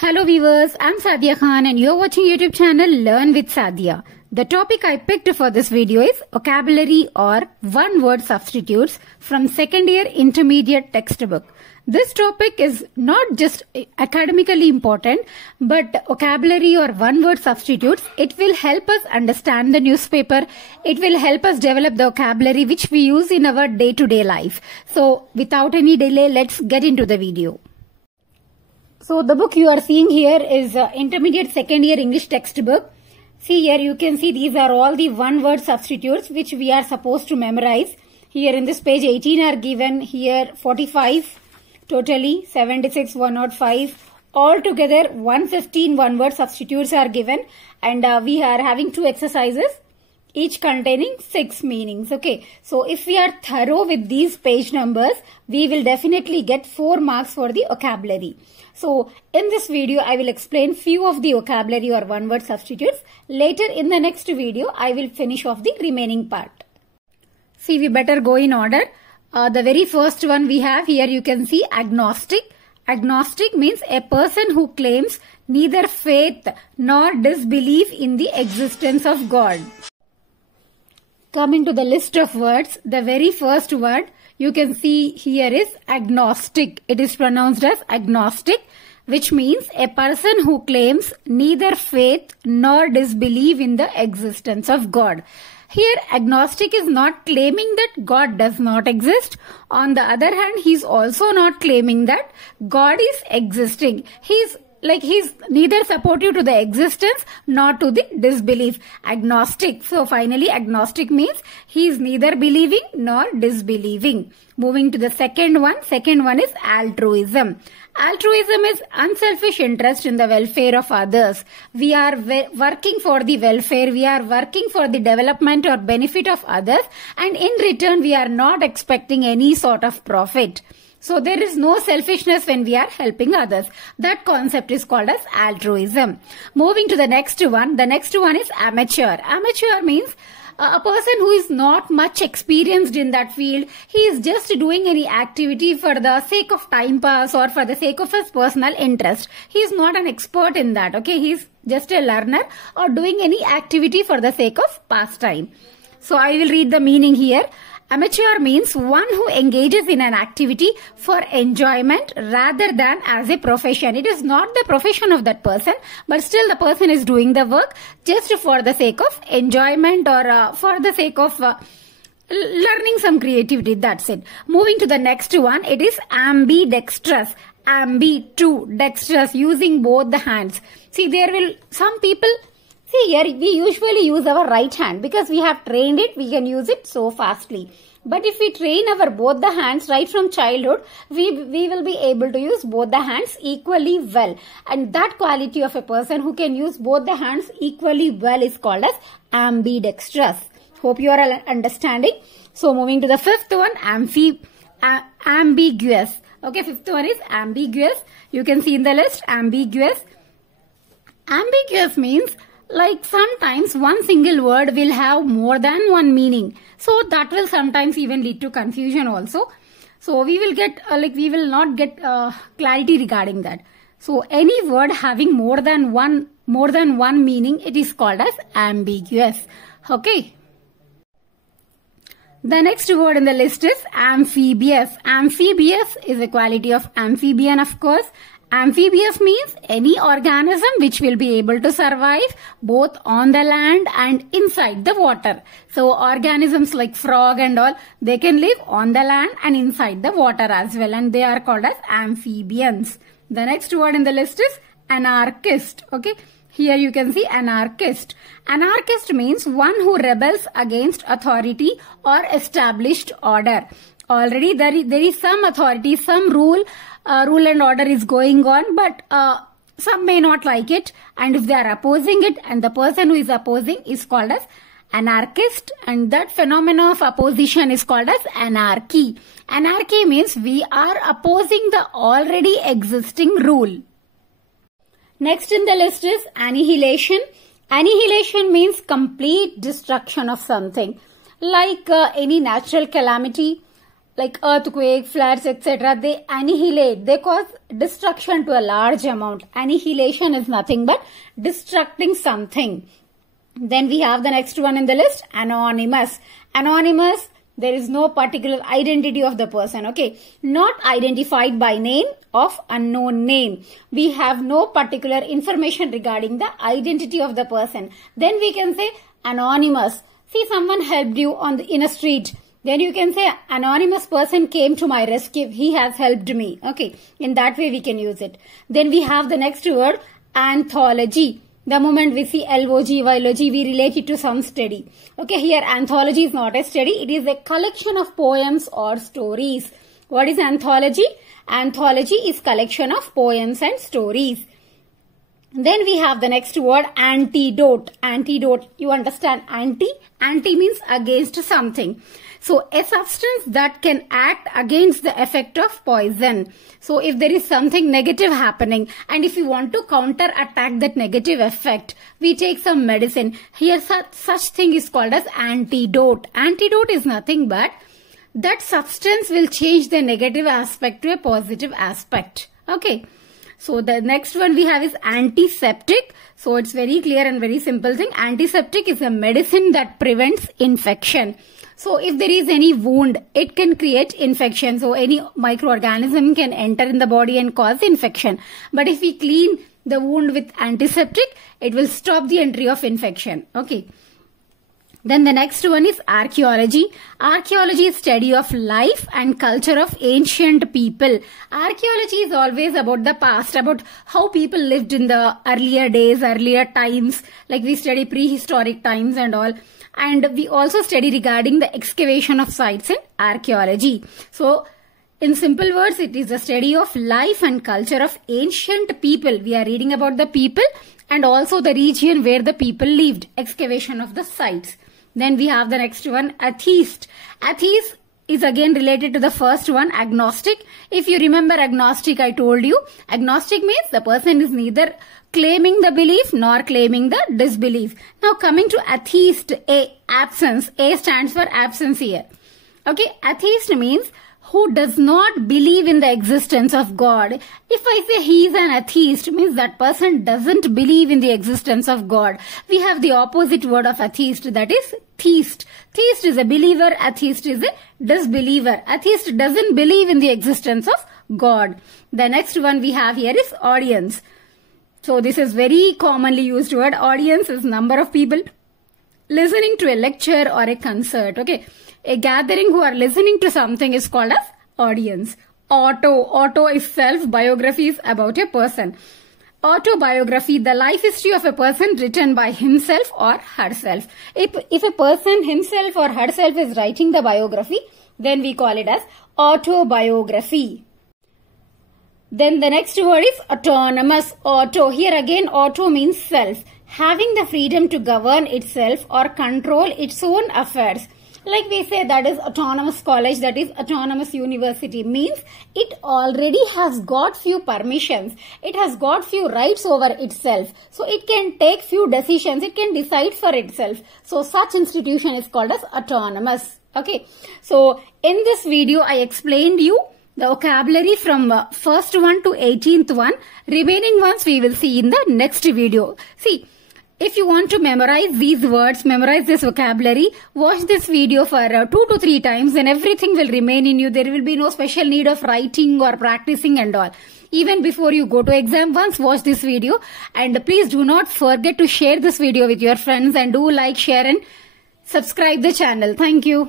Hello viewers, I'm Sadia Khan and you're watching YouTube channel Learn with Sadia. The topic I picked for this video is vocabulary or one-word substitutes from second year intermediate textbook. This topic is not just academically important, but vocabulary or one-word substitutes, it will help us understand the newspaper. It will help us develop the vocabulary which we use in our day-to-day life. So without any delay, let's get into the video. So the book you are seeing here is intermediate second year English textbook. See here you can see these are all the one word substitutes which we are supposed to memorize. Here in this page 18 are given, here 45, totally 76, 105. Altogether 115 one word substitutes are given, and we are having two exercises, each containing 6 meanings. Okay, so if we are thorough with these page numbers, we will definitely get 4 marks for the vocabulary. So in this video, I will explain few of the vocabulary or one word substitutes. Later in the next video, I will finish off the remaining part. See, we better go in order. The very first one we have here, you can see agnostic. Agnostic means a person who claims neither faith nor disbelief in the existence of God. Coming to the list of words, the very first word you can see here is agnostic. It is pronounced as agnostic, which means a person who claims neither faith nor disbelief in the existence of God. Here, agnostic is not claiming that God does not exist. On the other hand, he is also not claiming that God is existing. He's neither supportive to the existence nor to the disbelief. Agnostic. So finally, agnostic means he is neither believing nor disbelieving. Moving to the second one. Second one is altruism. Altruism is unselfish interest in the welfare of others. We are working for the welfare. We are working for the development or benefit of others, and in return we are not expecting any sort of profit. So there is no selfishness when we are helping others. That concept is called as altruism. Moving to the next one. The next one is amateur. Amateur means a person who is not much experienced in that field. He is just doing any activity for the sake of time pass or for the sake of his personal interest. He is not an expert in that. Okay, he is just a learner or doing any activity for the sake of pastime. So I will read the meaning here. Amateur means one who engages in an activity for enjoyment rather than as a profession. It is not the profession of that person, but still the person is doing the work just for the sake of enjoyment or for the sake of learning some creativity. That's it. Moving to the next one, it is ambidextrous. Ambi, two, dexterous, using both the hands. See, there will some people... See here, we usually use our right hand because we have trained it, we can use it so fastly. But if we train our both the hands right from childhood, we will be able to use both the hands equally well. And that quality of a person who can use both the hands equally well is called as ambidextrous. Hope you are understanding. So moving to the fifth one, ambiguous. Okay, fifth one is ambiguous. You can see in the list, ambiguous. Ambiguous means like sometimes one single word will have more than one meaning. So that will sometimes even lead to confusion also. So we will get we will not get clarity regarding that. So any word having more than one meaning, it is called as ambiguous. Okay. The next word in the list is amphibious. Amphibious is a quality of amphibian, of course. Amphibious means any organism which will be able to survive both on the land and inside the water. So organisms like frog and all, they can live on the land and inside the water as well, and they are called as amphibians. The next word in the list is anarchist. Okay, here you can see anarchist. Anarchist means one who rebels against authority or established order. Already there is some authority, some rule and order is going on, but some may not like it, and if they are opposing it, and the person who is opposing is called as anarchist, and that phenomenon of opposition is called as anarchy. Anarchy means we are opposing the already existing rule. Next in the list is annihilation. Annihilation means complete destruction of something, like any natural calamity, like earthquake, floods, etc., they annihilate, they cause destruction to a large amount. Annihilation is nothing but destructing something. Then we have the next one in the list, anonymous. Anonymous, there is no particular identity of the person, okay? Not identified by name, of unknown name. We have no particular information regarding the identity of the person. Then we can say anonymous. See, someone helped you in a street. Then you can say anonymous person came to my rescue. He has helped me. Okay. In that way we can use it. Then we have the next word, anthology. The moment we see LOG, YLOG, we relate it to some study. Okay. Here anthology is not a study. It is a collection of poems or stories. What is anthology? Anthology is collection of poems and stories. Then we have the next word, antidote. Antidote, you understand anti? Anti means against something. So a substance that can act against the effect of poison. So if there is something negative happening and if we want to counter attack that negative effect, we take some medicine. Here such thing is called as antidote. Antidote is nothing but that substance will change the negative aspect to a positive aspect. Okay. So the next one we have is antiseptic. So it's very clear and very simple thing. Antiseptic is a medicine that prevents infection. So if there is any wound, it can create infection. So any microorganism can enter in the body and cause infection. But if we clean the wound with antiseptic, it will stop the entry of infection. Okay. Then the next one is archaeology. Archaeology is study of life and culture of ancient people. Archaeology is always about the past, about how people lived in the earlier days, earlier times. Like we study prehistoric times and all. And we also study regarding the excavation of sites in archaeology. So in simple words, it is the study of life and culture of ancient people. We are reading about the people and also the region where the people lived. Excavation of the sites. Then we have the next one, atheist. Atheist is again related to the first one, agnostic. If you remember agnostic, I told you, agnostic means the person is neither claiming the belief nor claiming the disbelief. Now coming to atheist, A, absence. A stands for absence here. Okay, atheist means who does not believe in the existence of God. If I say he is an atheist, means that person doesn't believe in the existence of God. We have the opposite word of atheist, that is theist. Theist is a believer, atheist is a disbeliever. Atheist doesn't believe in the existence of God. The next one we have here is audience. So this is very commonly used word. Audience is number of people listening to a lecture or a concert. Okay. A gathering who are listening to something is called as audience. Auto is self. Biography is about a person. Autobiography, the life history of a person written by himself or herself. If a person himself or herself is writing the biography, then we call it as autobiography. Then the next word is autonomous. Auto. Here again, auto means self. Having the freedom to govern itself or control its own affairs. Like we say, that is autonomous college, that is autonomous university, means it already has got few permissions. It has got few rights over itself. So it can take few decisions. It can decide for itself. So such institution is called as autonomous. Okay. So in this video, I explained you the vocabulary from first one to 18th one. Remaining ones we will see in the next video. See, if you want to memorize these words, memorize this vocabulary, watch this video for 2 to 3 times and everything will remain in you. There will be no special need of writing or practicing and all. Even before you go to exam, once watch this video, and please do not forget to share this video with your friends, and do like, share and subscribe the channel. Thank you.